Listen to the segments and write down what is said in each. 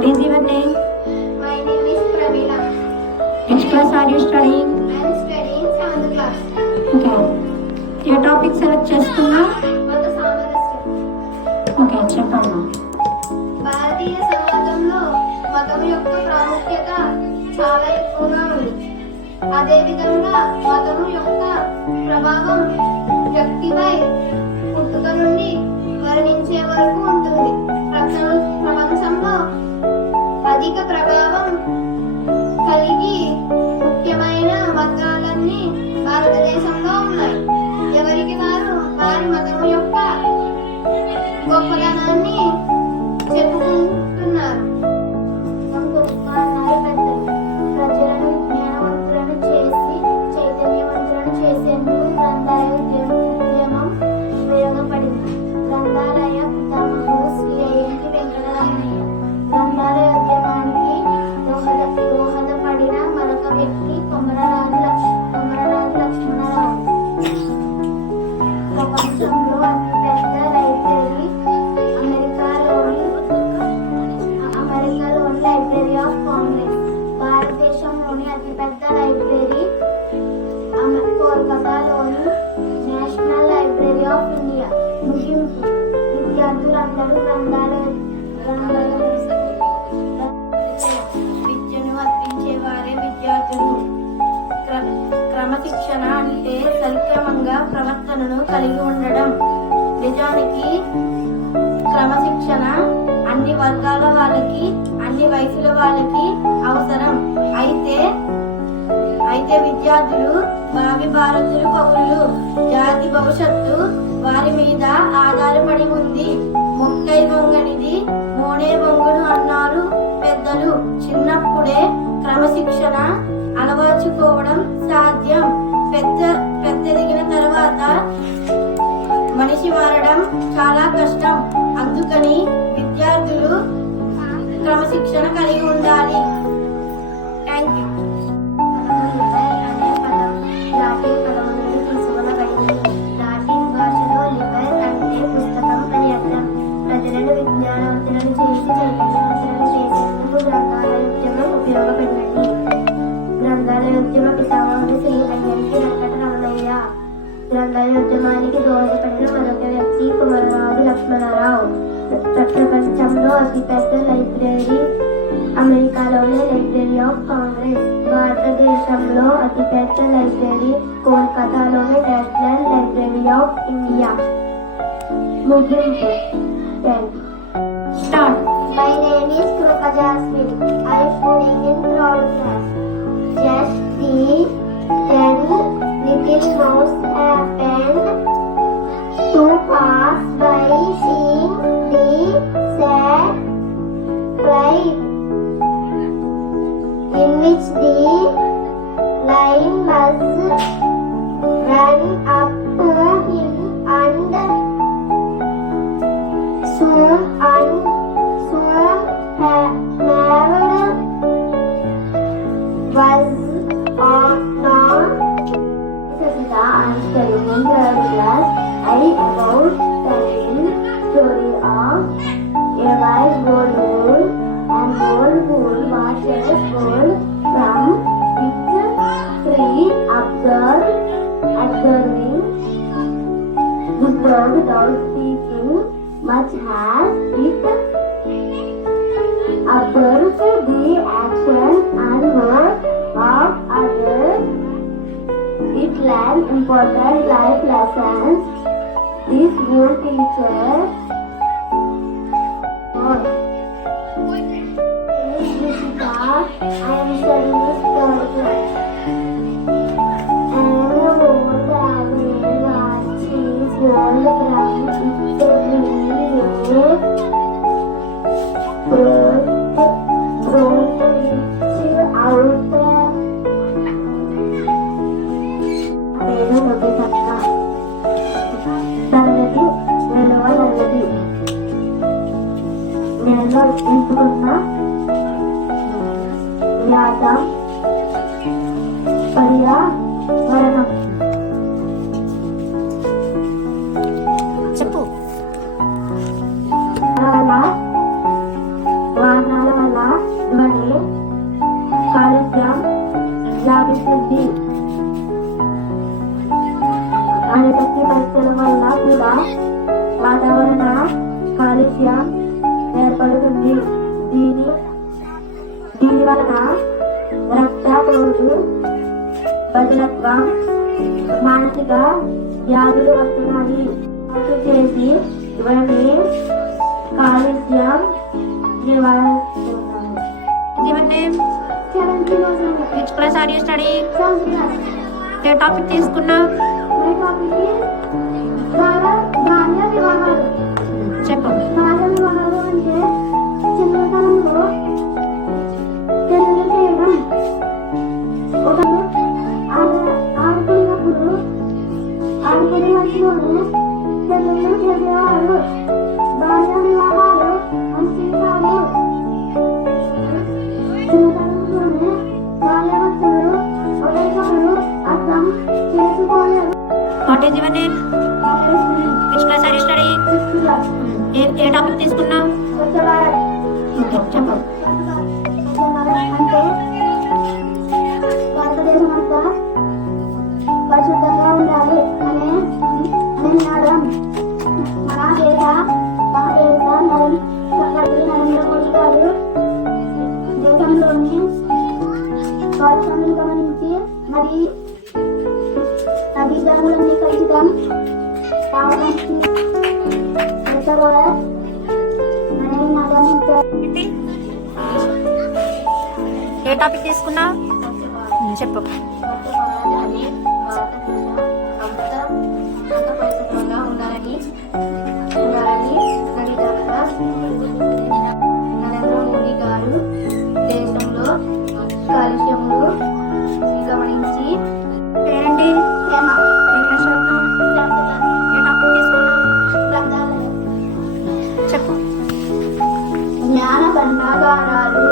What is your name? My name is Pravina. Which class are you studying? I am studying 7th class. Okay. A topic select చేసుకున్నా? మత సామరస్యం. Okay, చెప్పమ్మా. భారతీయ సమాజంలో మతం యొక్క ప్రాముఖ్యత చాలా ఎక్కువగా ఉంది. అదేవిధంగా మతం యొక్క ప్రభావం వ్యక్తిపై పుట్టుక నుండి మరణించే వరకు ఉంటుంది. ప్రపంచంలో అధిక ప్రభావం కలిగి ముఖ్యమైన మతాలన్నీ భారతదేశంలో ఉన్నాయి. ఎవరికి వారు వారి మతం యొక్క గొప్పదనాన్ని చెప్పుకుంటున్నారు. ప్రజలను విజ్ఞానవంతులను చేసి చైతన్యవంతులను చేసేందుకు గ్రంథాలయ ఉద్యమం ఉపయోగపడింది. గ్రంథాలయ పితామహుడు శ్రీ అయ్యంకి వెంకటరమణయ్య. గ్రంథాలయ ఉద్యమానికి దోహదపడిన మరొక వ్యక్తి కొమరరాజు లక్ష్మణరావు. ప్రపంచంలో అతిపెద్ద లైబ్రరీ అమెరికాలోని లైబ్రరీ ఆఫ్ కాంగ్రెస్. భారతదేశంలోని అతిపెద్ద లైబ్రరీ కోల్కతాలోని నేషనల్ లైబ్రరీ ఆఫ్ ఇండియా. ముగింపు: విద్యార్థులందరూ విద్యను అర్పించేవారే విద్యార్థులు. క్రమశిక్షణ అంటే సక్రమంగా ప్రవర్తనను కలిగి ఉండడం. నిజానికి క్రమశిక్షణ అన్ని వర్గాల వాళ్ళకి, అన్ని వయసుల వాళ్ళకి అవసరం. అయితే విద్యార్థులు భావి భారతులు పౌరులు. జాతి భవిష్యత్తు వారి మీద ఆధారపడి ఉంది. మొక్కై వంగనిది మోనే వంగును అన్నారు పెద్దలు. చిన్నప్పుడే క్రమశిక్షణ అలవర్చుకోవడం సాధ్యం. పెద్దదిగిన తర్వాత మనిషి మారడం చాలా కష్టం. అందుకని విద్యార్థులు క్రమశిక్షణ కలిగి ఉండాలి. Thank you. ప్రజలను విజ్ఞానవంతులను చేసి చైతన్యవంతులను చేసేందుకు గ్రంథాలయ ఉద్యమం ఉపయోగపడినది. గ్రంథాలయ ఉద్యమ పితామహుడు శ్రీ అయ్యంకి వెంకటరమణయ్య. గ్రంథాలయ ఉద్యమానికి దోహదపడిన మరొక వ్యక్తి కొమరరాజు లక్ష్మణరావు. ప్రపంచంలో అతిపెద్ద లైబ్రరీ అమెరికాలోని లైబ్రరీ ఆఫ్ కాంగ్రెస్. భారతదేశంలో అతిపెద్ద లైబ్రరీ కోల్కతాలోని నేషనల్ లైబ్రరీ ఆఫ్ ఇండియా. ముగింపు. Start. My name is Krupa Jasmine. I am studying in 3rd class. Just see, then little mouse happened to pass by, seeing the sad plight in which the lion was run up to him and soon was on Satita. I am studying in 3rd class. I about telling story of a wise gold bull and gold bull washes gold from its tree, observing without speaking much has it observes the action and work of others. It learns important life lessons. This good teacher is Rishika. I am studying in 3rd class. And the old avenue was cheese rolled from its root. నేను ఎంచుకున్న వ్యాసం పర్యావరణం. చెప్పు. వాహనాల వల్ల ధ్వని కాలుష్యం వ్యాపిస్తుంది. అణుశక్తి పరీక్షల వల్ల కూడా వాతావరణ కాలుష్యం ఏర్పడుతుంది. దీని వలన రక్తపోటు, బదులత్వం, మానసిక వ్యాధులు వస్తున్నాయి. చేసి ధ్వని కాలుష్యం నివారిస్తున్నాయి. Which class are you studying? A topic తీసుకున్నావు? చెప్పు. బాల్య వివాహాలు అంటే చిన్నతనంలో పెళ్లి చేయడం, ఒకరు ఆడుకున్నప్పుడు ఆడుకునే వయసులోనే పెళ్లిళ్ళు చేసేవారు. బాల్య వివాహాలు మంచివి కాదు. చిన్నతనంలోనే బాల్యవస్తులు ఒకరికొకరు అర్థం చేసుకోలేరు. What is your name? Which class are you studying? A topic తీసుకున్నావు? చెప్పు. అంటే భారతదేశం అంతా పరిశుద్ధంగా ఉండాలి అనే నినాదం మన దేశ నరేంద్ర మోడీ గారు దేశంలోని కాలుష్యాన్ని గమనించి మరి నదీ జలాలన్నీ కలుషితం కావడం ఏ టాపిక్ తీసుకున్నావు? చెప్పు. నరేంద్ర మోడీ గారు దేశంలో కాలుష్యములు గమనించి పేరేంటి? ఏ క్లాస్ చదువుతున్నావు? ఏ టాపిక్ తీసుకున్నావు? చెప్పు. జ్ఞాన భండాగారాలు,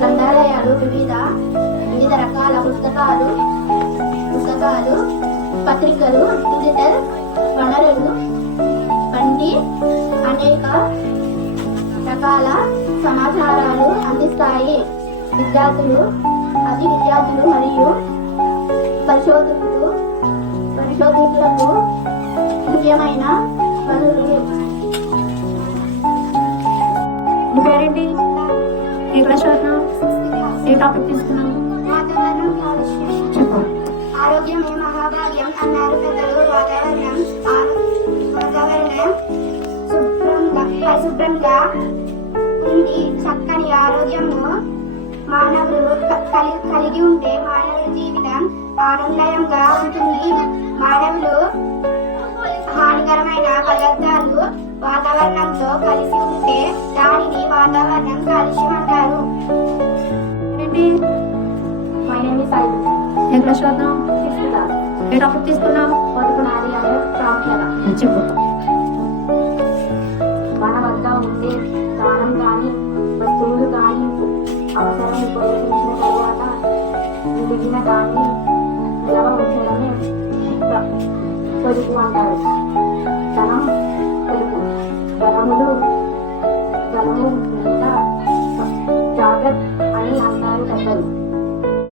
గ్రంథాలయాలు వివిధ రకాల పుస్తకాలు, పత్రికలు, డిజిటల్ వనరులు వంటి అనేక రకాల సమాచారాలు అందిస్తాయి. విద్యార్థులు మరియు పరిశోధకులకు ముఖ్యమైన వనరులు. నీ పేరేంటి? ఏ క్లాస్ చదువుతున్నావు? ఏ టాపిక్ తీసుకున్నావు? వాతావరణం కాలుష్యం. చెప్పు. ఆరోగ్యమే మహాభాగ్యం అన్నారు పెద్దలు. వాతావరణం పరిశుభ్రంగా ఉండి చక్కని ఆరోగ్యము మానవులు కలిగి ఉంటే మానవుల జీవితం ఆనందయంగా ఉంటుంది. మానవులు హానికరమైన పదార్థాలు వాతావరణంతో కలిసి ఉంటే దానిని వాతావరణం కాలుష్యం అంటారు. ఏ క్లాస్ చదువుతున్నావు? ఏ టాపిక్ తీసుకున్నావు? చెప్పు. మన వద్ద ఉండే ప్రాణం కానీ వస్తువులు కానీ అవసరం ఉపయోగించిన తర్వాత మిగిలిన దాన్ని నిలవ ఉంచడమే పొదుపు అంటారు.